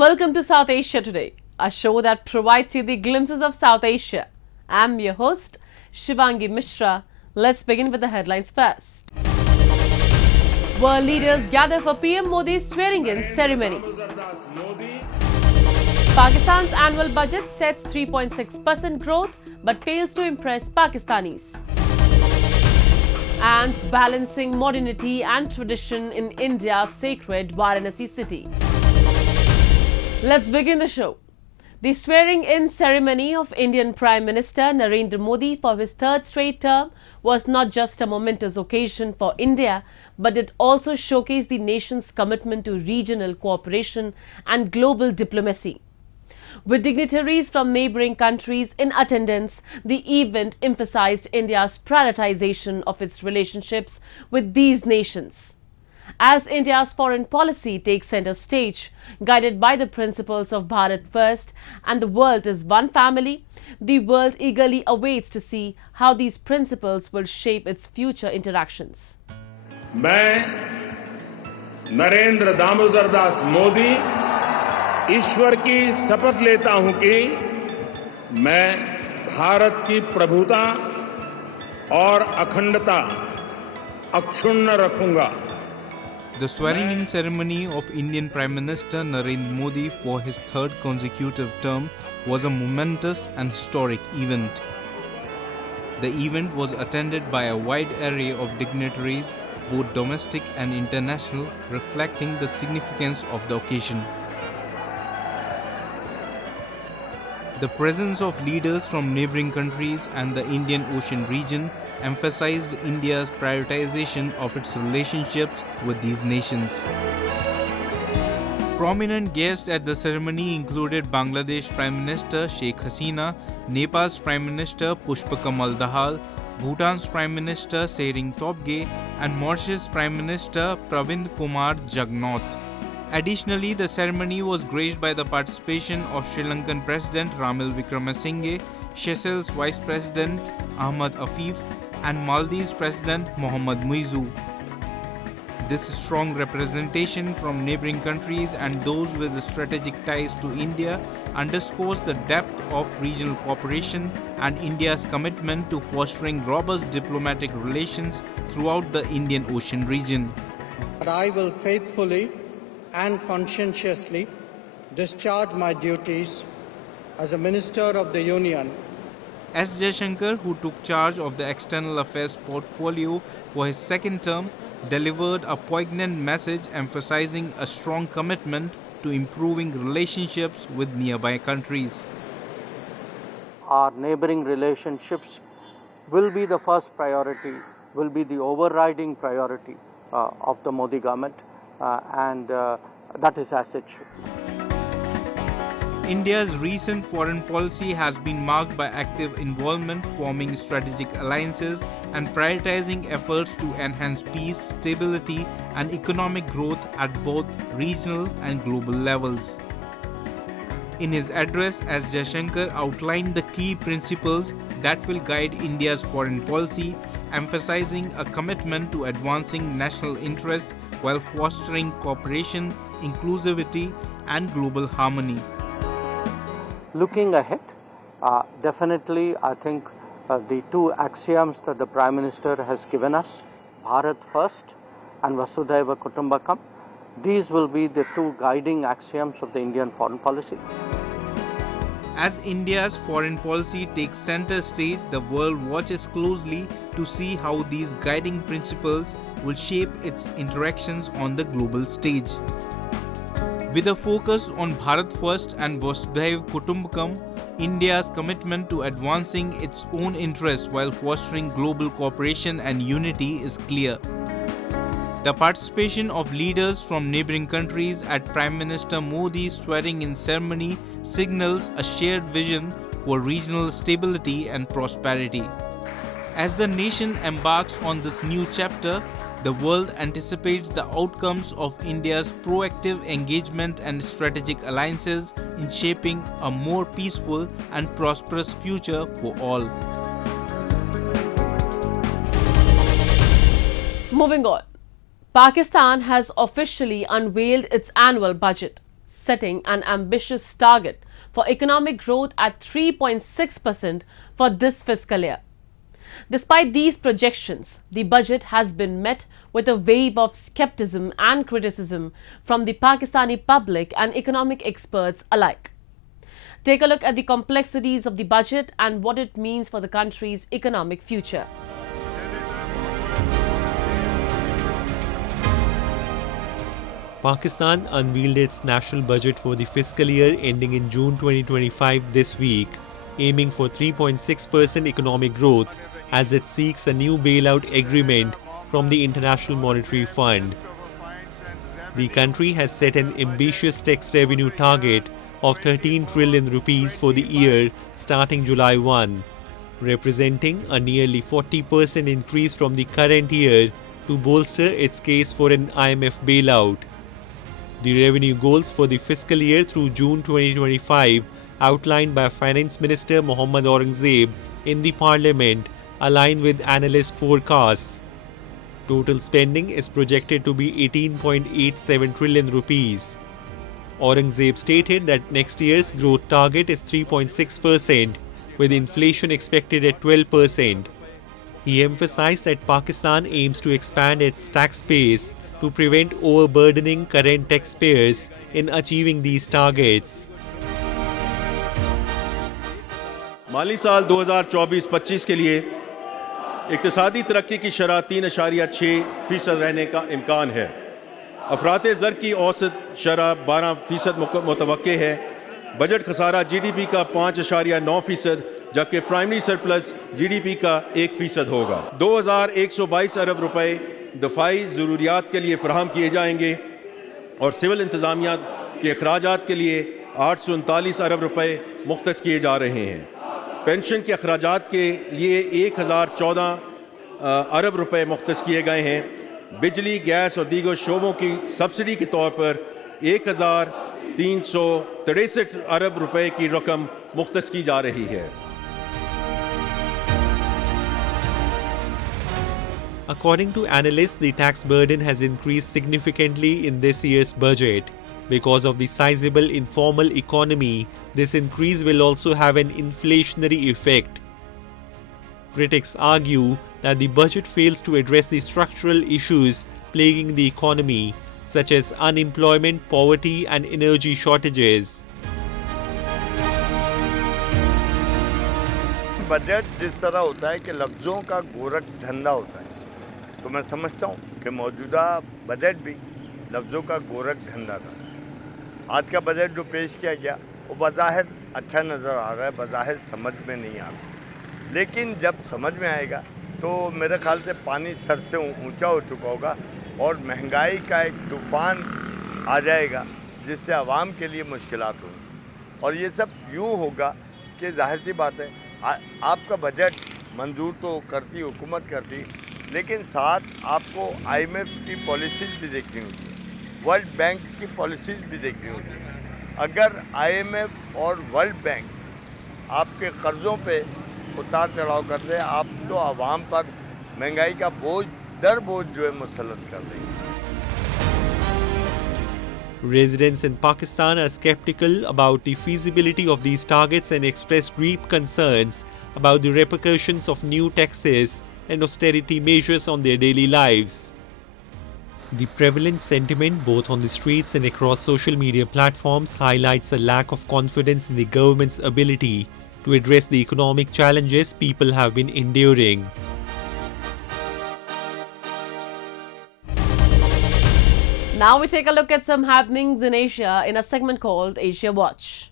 welcome to South Asia Today, a show that provides you the glimpses of South Asia. I'm your host, Shivangi Mishra. Let's begin with the headlines first. World leaders gather for PM Modi's swearing-in ceremony. Pakistan's annual budget sets 3.6% growth but fails to impress Pakistanis. And balancing modernity and tradition in India's sacred Varanasi city. Let's begin the show. The swearing-in ceremony of Indian Prime Minister Narendra Modi for his third straight term was not just a momentous occasion for India, but it also showcased the nation's commitment to regional cooperation and global diplomacy. With dignitaries from neighbouring countries in attendance, the event emphasized India's prioritization of its relationships with these nations. As India's foreign policy takes center stage, guided by the principles of Bharat First and the world is one family, the world eagerly awaits to see how these principles will shape its future interactions. मैं नरेंद्र दामोदर दास मोदी ईश्वर की शपथ लेता हूं कि मैं भारत की प्रभुता और अखंडता अक्षुण्ण रखूंगा. The swearing-in ceremony of Indian Prime Minister Narendra Modi for his third consecutive term was a momentous and historic event. The event was attended by a wide array of dignitaries, both domestic and international, reflecting the significance of the occasion. The presence of leaders from neighbouring countries and the Indian Ocean region emphasized India's prioritization of its relationships with these nations. Prominent guests at the ceremony included Bangladesh Prime Minister Sheikh Hasina, Nepal's Prime Minister Pushpa Kamal Dahal, Bhutan's Prime Minister Sering Tobgay, and Mauritius Prime Minister Pravind Kumar Jagnauth. Additionally, the ceremony was graced by the participation of Sri Lankan President Ranil Wickremesinghe, Seychelles Vice President Ahmad Afif, and Maldives President Mohammad Muizzu. This strong representation from neighbouring countries and those with strategic ties to India underscores the depth of regional cooperation and India's commitment to fostering robust diplomatic relations throughout the Indian Ocean region. I will faithfully and conscientiously discharge my duties as a Minister of the Union. S. Jaishankar, who took charge of the External Affairs portfolio for his second term, delivered a poignant message emphasizing a strong commitment to improving relationships with nearby countries. Our neighboring relationships will be the first priority, will be the overriding priority of the Modi government, and that is as it should. India's recent foreign policy has been marked by active involvement, forming strategic alliances, and prioritizing efforts to enhance peace, stability, and economic growth at both regional and global levels. In his address, S. Jaishankar outlined the key principles that will guide India's foreign policy, emphasizing a commitment to advancing national interests while fostering cooperation, inclusivity, and global harmony. Looking ahead, definitely I think the two axioms that the Prime Minister has given us, Bharat First and Vasudhaiva Kutumbakam, these will be the two guiding axioms of the Indian foreign policy. As India's foreign policy takes center stage, the world watches closely to see how these guiding principles will shape its interactions on the global stage. With a focus on Bharat First and Vasudhaiva Kutumbakam, India's commitment to advancing its own interests while fostering global cooperation and unity is clear. The participation of leaders from neighbouring countries at Prime Minister Modi's swearing-in ceremony signals a shared vision for regional stability and prosperity. As the nation embarks on this new chapter, the world anticipates the outcomes of India's proactive engagement and strategic alliances in shaping a more peaceful and prosperous future for all. Moving on. Pakistan has officially unveiled its annual budget. setting an ambitious target for economic growth at 3.6% for this fiscal year. Despite these projections, the budget has been met with a wave of skepticism and criticism from the Pakistani public and economic experts alike. Take a look at the complexities of the budget and what it means for the country's economic future. Pakistan unveiled its national budget for the fiscal year ending in June 2025 this week, aiming for 3.6% economic growth as it seeks a new bailout agreement from the International Monetary Fund. The country has set an ambitious tax revenue target of 13 trillion rupees for the year starting July 1, representing a nearly 40% increase from the current year to bolster its case for an IMF bailout. The revenue goals for the fiscal year through June 2025 outlined by Finance Minister Mohammad Aurangzeb in the Parliament align with analyst forecasts. Total spending is projected to be 18.87 trillion rupees. Aurangzeb stated that next year's growth target is 3.6%, with inflation expected at 12%. He emphasized that Pakistan aims to expand its tax base to prevent overburdening current taxpayers in achieving these targets. माली साल 2024-25 के लिए इक्तिसादी तरक्की की शरह 3.6% रहने का इम्कान है। अफराते ज़र की औसत शरह 12% मुतवक्के है। बजट खसारा GDP का 5.9%, जबकि प्राइमरी सरप्लस GDP का 1% होगा। 2122 अरब रुपए दफाई ज़रूरियात के लिए फ़राहम किए जाएंगे और सिविल इंतज़ामिया के अखराजात के लिए 839 अरब रुपए मुख्तस किए जा रहे हैं। पेंशन के अखराजात के लिए 1014 अरब रुपए मुख्तस किए गए हैं। बिजली, गैस और दीगर शोबों की सब्सिडी के तौर पर 1363 अरब रुपए की रकम मुख्तस की जा रही है। According to analysts, the tax burden has increased significantly in this year's budget. Because of the sizable informal economy, this increase will also have an inflationary effect. Critics argue that the budget fails to address the structural issues plaguing the economy, such as unemployment, poverty, and energy shortages. Budget जिस तरह होता है कि लफ्ज़ों का गोरख धंधा होता है, तो मैं समझता हूँ कि मौजूदा बजट भी लफ्ज़ों का गोरख धंधा था। आज का बजट जो पेश किया गया वो बज़ाहिर अच्छा नज़र आ रहा है, बज़ाहिर समझ में नहीं आ रहा, लेकिन जब समझ में आएगा तो मेरे ख्याल से पानी सर से ऊंचा हो चुका होगा और महंगाई का एक तूफ़ान आ जाएगा जिससे आवाम के लिए मुश्किलात होंगी। और ये सब यूँ होगा कि जाहिर सी बात है आपका बजट मंजूर तो करती हुकूमत करती, लेकिन साथ आपको IMF की पॉलिसीज़ भी देखनी होती है, वर्ल्ड बैंक की पॉलिसीज़ भी देखनी होती है। अगर IMF और वर्ल्ड बैंक आपके कर्ज़ों पे उतार चढ़ाव कर दे, आप तो आवाम पर महंगाई का बोझ दर बोझ जो है मुसल्लत कर देंगे। Residents in Pakistan are skeptical about the feasibility of these targets and expressed deep concerns about the repercussions of new taxes and austerity measures on their daily lives. The prevalent sentiment both on the streets and across social media platforms highlights a lack of confidence in the government's ability to address the economic challenges people have been enduring. Now we take a look at some happenings in Asia in a segment called Asia Watch.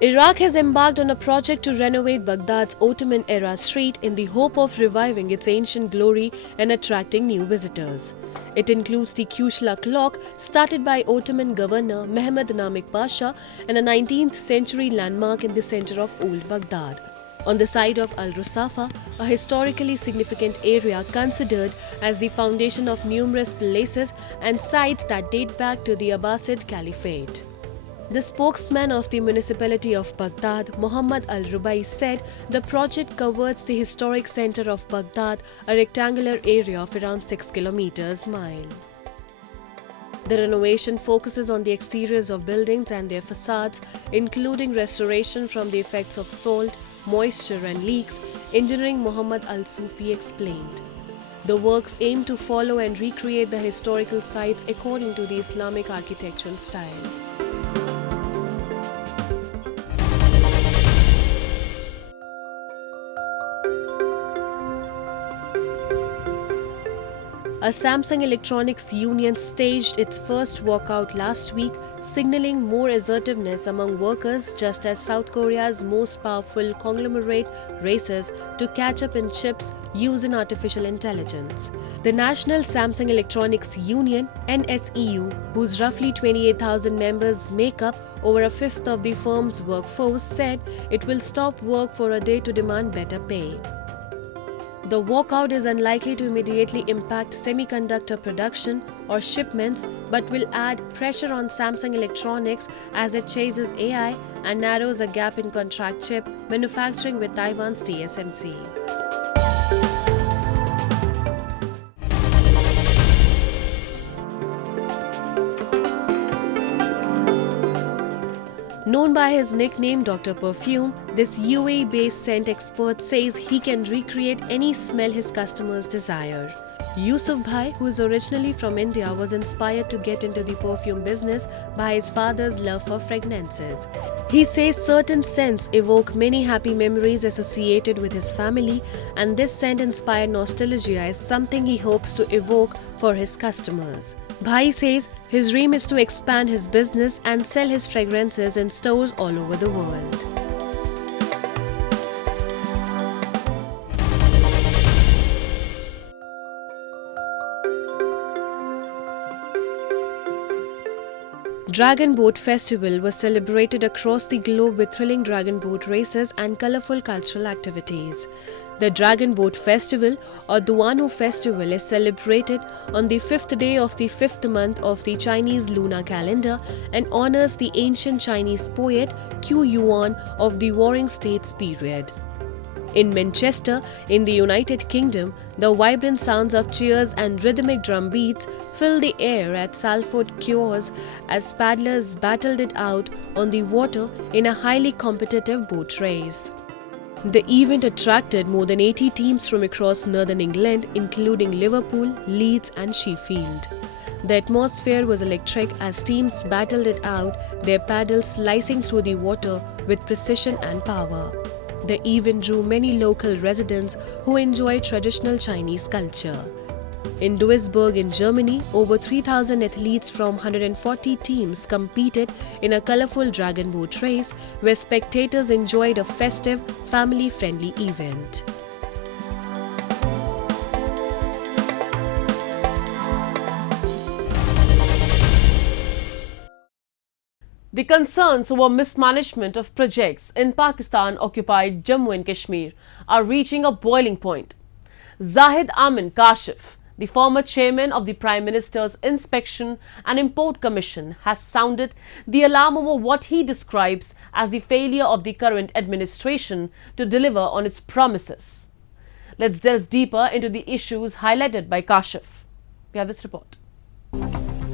Iraq has embarked on a project to renovate Baghdad's Ottoman-era street in the hope of reviving its ancient glory and attracting new visitors. It includes the Kushla clock, started by Ottoman governor Mehmed Namik Pasha, and a 19th century landmark in the center of Old Baghdad. On the site of Al-Rusafa, a historically significant area considered as the foundation of numerous places and sites that date back to the Abbasid Caliphate. The spokesman of the municipality of Baghdad, Mohammad Al-Rubai, said the project covers the historic center of Baghdad, a rectangular area of around 6 kilometers mile. The renovation focuses on the exteriors of buildings and their facades, including restoration from the effects of salt, moisture and leaks, engineering Mohammad Al-Sufi explained. The works aim to follow and recreate the historical sites according to the Islamic architectural style. A Samsung Electronics union staged its first walkout last week, signaling more assertiveness among workers just as South Korea's most powerful conglomerate races to catch up in chips used in artificial intelligence. The National Samsung Electronics Union (NSEU), whose roughly 28,000 members make up over a fifth of the firm's workforce, said it will stop work for a day to demand better pay. The walkout is unlikely to immediately impact semiconductor production or shipments, but will add pressure on Samsung Electronics as it chases AI and narrows a gap in contract chip manufacturing with Taiwan's TSMC. Known by his nickname Dr. Perfume, this UAE-based scent expert says he can recreate any smell his customers desire. Yusuf Bhai, who is originally from India, was inspired to get into the perfume business by his father's love for fragrances. He says certain scents evoke many happy memories associated with his family, and this scent-inspired nostalgia is something he hopes to evoke for his customers. Bhai says his dream is to expand his business and sell his fragrances in stores all over the world. Dragon Boat Festival was celebrated across the globe with thrilling dragon boat races and colorful cultural activities. The Dragon Boat Festival, or Duanu Festival, is celebrated on the 5th day of the 5th month of the Chinese lunar calendar and honors the ancient Chinese poet Qu Yuan of the Warring States period. In Manchester, in the United Kingdom, the vibrant sounds of cheers and rhythmic drum beats fill the air at Salford Quays as paddlers battled it out on the water in a highly competitive boat race. The event attracted more than 80 teams from across northern England, including Liverpool, Leeds and Sheffield. The atmosphere was electric as teams battled it out, their paddles slicing through the water with precision and power. The event drew many local residents who enjoy traditional Chinese culture. In Duisburg in Germany, over 3,000 athletes from 140 teams competed in a colorful dragon boat race where spectators enjoyed a festive, family-friendly event. The concerns over mismanagement of projects in Pakistan-occupied Jammu and Kashmir are reaching a boiling point. Zahid Amin Kashif, the former chairman of the Prime Minister's Inspection and Import Commission, has sounded the alarm over what he describes as the failure of the current administration to deliver on its promises. Let's delve deeper into the issues highlighted by Kashif. We have this report.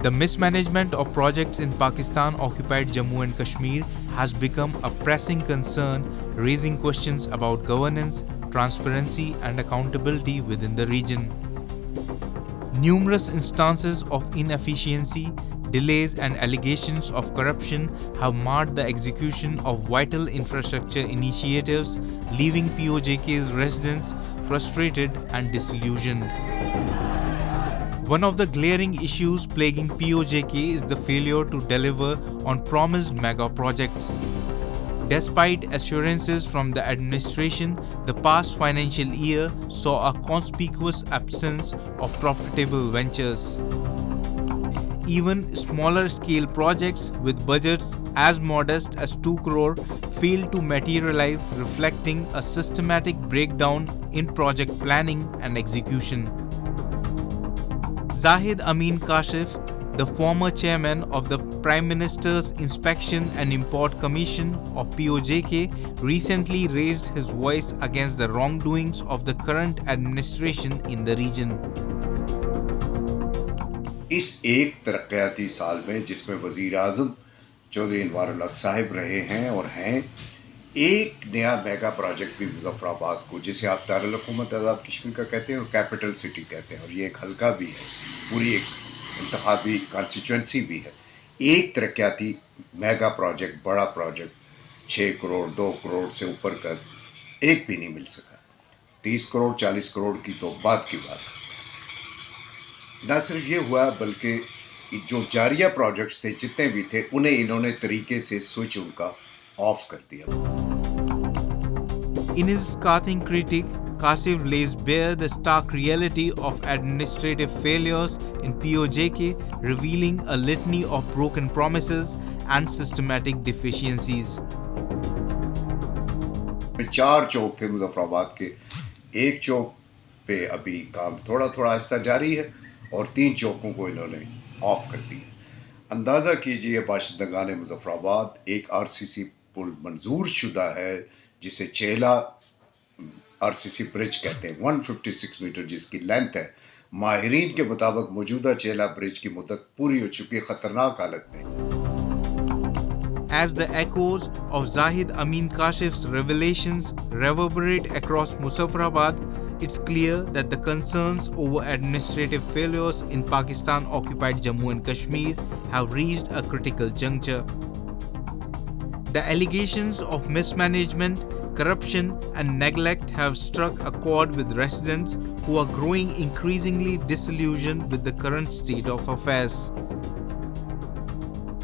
The mismanagement of projects in Pakistan-occupied Jammu and Kashmir has become a pressing concern, raising questions about governance, transparency and accountability within the region. Numerous instances of inefficiency, delays and allegations of corruption have marred the execution of vital infrastructure initiatives, leaving POJK's residents frustrated and disillusioned. One of the glaring issues plaguing POJK is the failure to deliver on promised mega projects. Despite assurances from the administration, the past financial year saw a conspicuous absence of profitable ventures. Even smaller scale projects with budgets as modest as 2 crore failed to materialize, reflecting a systematic breakdown in project planning and execution. Zahid Amin Kashif, the former chairman of the Prime Minister's Inspection and Import Commission of POJK, recently raised his voice against the wrongdoings of the current administration in the region. इस एक तरक्याती साल में जिसमें वज़ीर आज़म चौधरी अनवारुल हक साहिब रहे हैं और हैं, एक नया मेगा प्रोजेक्ट भी मुजफ्फराबाद को, जिसे आप दारुल हुकूमत आज़ाद कश्मीर का कहते हैं और कैपिटल सिटी कहते हैं, और ये एक हल्का भी है, पूरी एक इंतखाबी कॉन्स्टिट्यूंसी भी है, एक तरक्याती मेगा प्रोजेक्ट, बड़ा प्रोजेक्ट 6 करोड़ 2 करोड़ से ऊपर का एक भी नहीं मिल सका। 30 करोड़ 40 करोड़ की तो बात की बात। ना सिर्फ ये हुआ बल्कि जो जारिया प्रोजेक्ट्स थे जितने भी थे उन्हें इन्होंने तरीके से स्विच उनका ऑफ कर दिया। In his scathing critique, Kashif lays bare the stark reality of administrative failures in POJK, revealing a litany of broken promises and systematic deficiencies. 4 चौक थे मुजफ्फराबाद के, एक चौक पे अभी काम थोड़ा थोड़ा आहिस्ता जारी है और 3 चौकों को इन्होंने ऑफ कर दिया। अंदाज़ा कीजिए बाशिंदगान मुजफ्फराबाद, एक आरसीसी पुल मंजूर शुदा है जिसे चेला आरसीसी ब्रिज कहते हैं, 156 मीटर जिसकी लेंथ है। माहिरीन के मुताबिक मौजूदा चेला ब्रिज की मुद्दत पूरी हो चुकी है, खतरनाक हालत में। As the echoes of Zahid Amin Kashif's revelations reverberate across Muzaffarabad, it's clear that the concerns over administrative failures in Pakistan-occupied Jammu and Kashmir have reached a critical juncture. The allegations of mismanagement, corruption and neglect have struck a chord with residents who are growing increasingly disillusioned with the current state of affairs.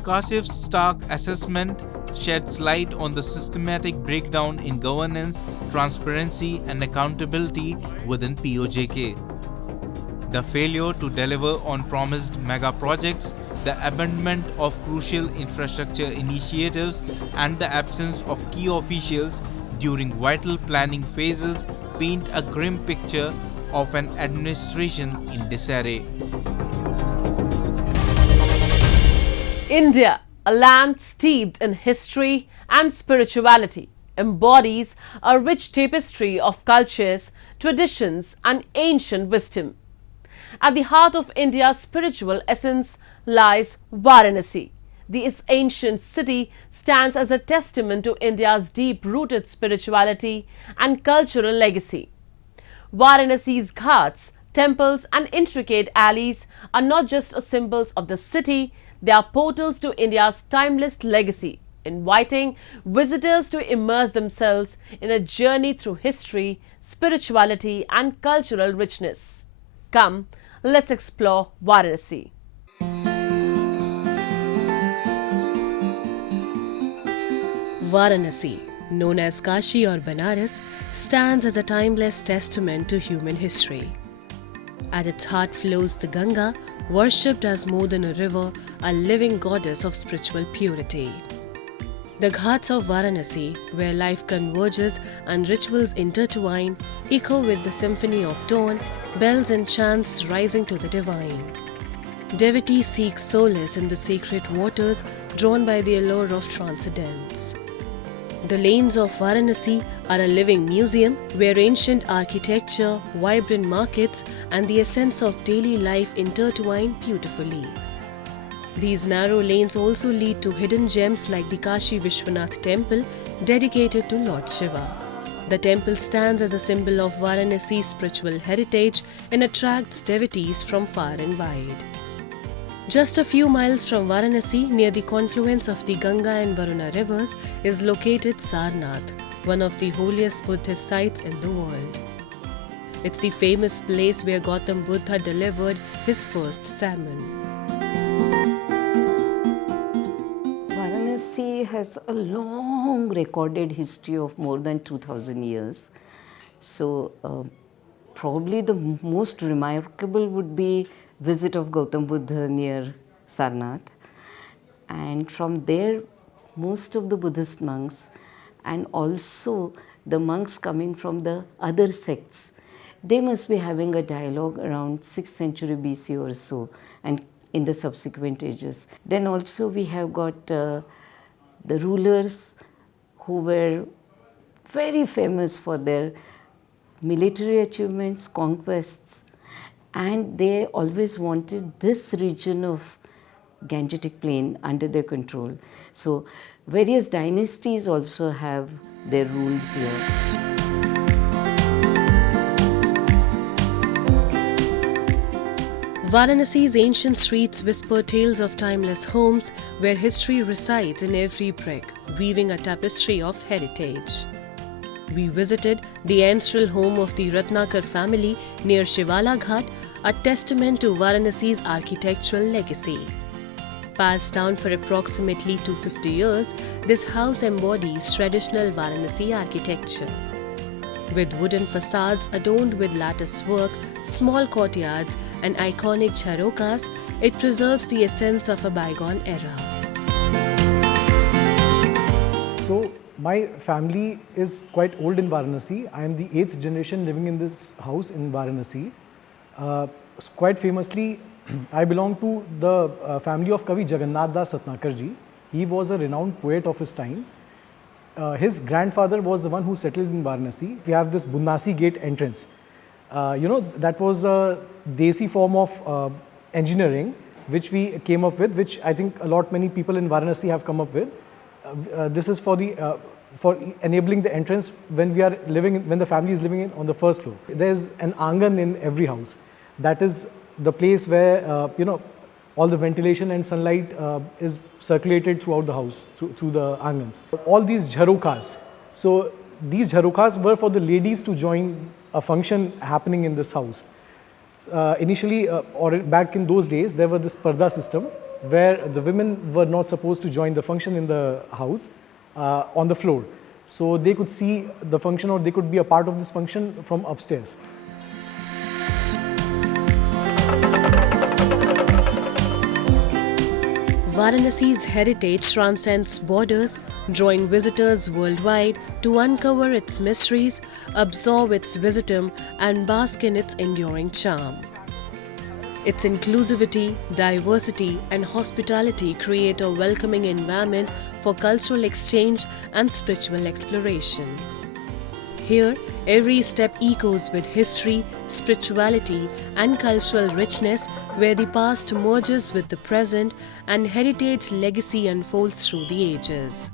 Kashif's stark assessment sheds light on the systematic breakdown in governance, transparency and accountability within POJK. The failure to deliver on promised mega projects, the abandonment of crucial infrastructure initiatives and the absence of key officials during vital planning phases paint a grim picture of an administration in disarray. India, a land steeped in history and spirituality, embodies a rich tapestry of cultures, traditions and ancient wisdom. At the heart of India's spiritual essence lies Varanasi. This ancient city stands as a testament to India's deep-rooted spirituality and cultural legacy. Varanasi's ghats, temples and intricate alleys are not just symbols of the city, they are portals to India's timeless legacy, inviting visitors to immerse themselves in a journey through history, spirituality and cultural richness. Come, let's explore Varanasi. Varanasi, known as Kashi or Banaras, stands as a timeless testament to human history. At its heart flows the Ganga, worshipped as more than a river, a living goddess of spiritual purity. The ghats of Varanasi, where life converges and rituals intertwine, echo with the symphony of dawn, bells and chants rising to the divine. Devotees seek solace in the sacred waters, drawn by the allure of transcendence. The lanes of Varanasi are a living museum where ancient architecture, vibrant markets and the essence of daily life intertwine beautifully. These narrow lanes also lead to hidden gems like the Kashi Vishwanath temple dedicated to Lord Shiva. The temple stands as a symbol of Varanasi's spiritual heritage and attracts devotees from far and wide. Just a few miles from Varanasi, near the confluence of the Ganga and Varuna rivers, is located Sarnath, one of the holiest Buddhist sites in the world. It's the famous place where Gautam Buddha delivered his first sermon. Varanasi has a long recorded history of more than 2000 years. So probably the most remarkable would be visit of Gautam Buddha near Sarnath, and from there most of the Buddhist monks and also the monks coming from the other sects, they must be having a dialogue around 6th century BC or so, and in the subsequent ages. Then also we have got the rulers who were very famous for their military achievements, conquests, and they always wanted this region of Gangetic Plain under their control. So various dynasties also have their rules here. Varanasi's ancient streets whisper tales of timeless homes where history resides in every brick, weaving a tapestry of heritage. We visited the ancestral home of the Ratnakar family near Shivala Ghat, a testament to Varanasi's architectural legacy. Passed down for approximately 250 years, this house embodies traditional Varanasi architecture. With wooden facades adorned with lattice work, small courtyards and iconic jharokas, it preserves the essence of a bygone era. So, my family is quite old in Varanasi. I am the 8th generation living in this house in Varanasi. Quite famously, I belong to the family of Kavi Jagannath Das Ratnakar ji. He was a renowned poet of his time. His grandfather was the one who settled in Varanasi. We have this Bunnasi Gate entrance. That was a Desi form of engineering which we came up with, which I think many people in Varanasi have come up with. This is for enabling the entrance when the family is living on the first floor. There is an angan in every house. That is the place where all the ventilation and sunlight is circulated throughout the house through the angans. All these jharokas. So these jharokas were for the ladies to join a function happening in this house. Initially, or back in those days, there were this parda system where the women were not supposed to join the function in the house on the floor. So they could see the function or they could be a part of this function from upstairs. Varanasi's heritage transcends borders, drawing visitors worldwide to uncover its mysteries, absorb its wisdom, and bask in its enduring charm. Its inclusivity, diversity, and hospitality create a welcoming environment for cultural exchange and spiritual exploration. Here, every step echoes with history, spirituality, and cultural richness, where the past merges with the present and heritage legacy unfolds through the ages.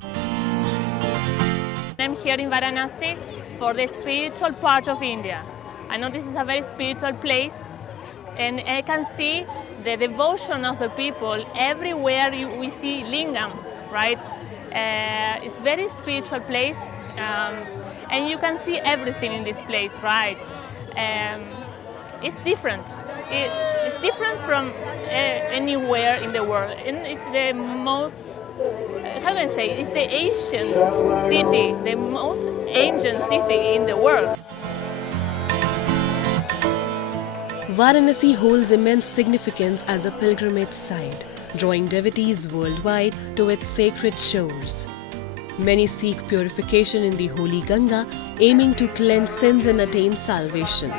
I'm here in Varanasi for the spiritual part of India. I know this is a very spiritual place, and I can see the devotion of the people everywhere. We see lingam, right? It's a very spiritual place. And you can see everything in this place, right? It's different. It's different from anywhere in the world. And it's the most, how can I say, it's the ancient city, the most ancient city in the world. Varanasi holds immense significance as a pilgrimage site, drawing devotees worldwide to its sacred shores. Many seek purification in the holy Ganga, aiming to cleanse sins and attain salvation.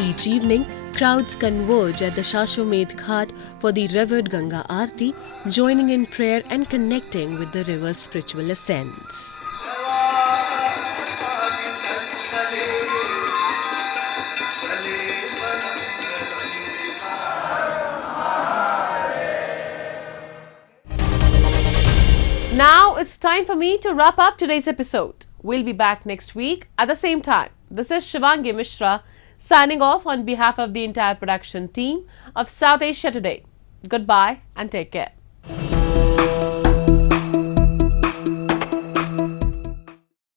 Each evening, crowds converge at the Shashwamedh Ghat for the revered Ganga Aarti, joining in prayer and connecting with the river's spiritual essence. Now it's time for me to wrap up today's episode. We'll be back next week at the same time. This is Shivangi Mishra signing off on behalf of the entire production team of South Asia Today. Goodbye and take care.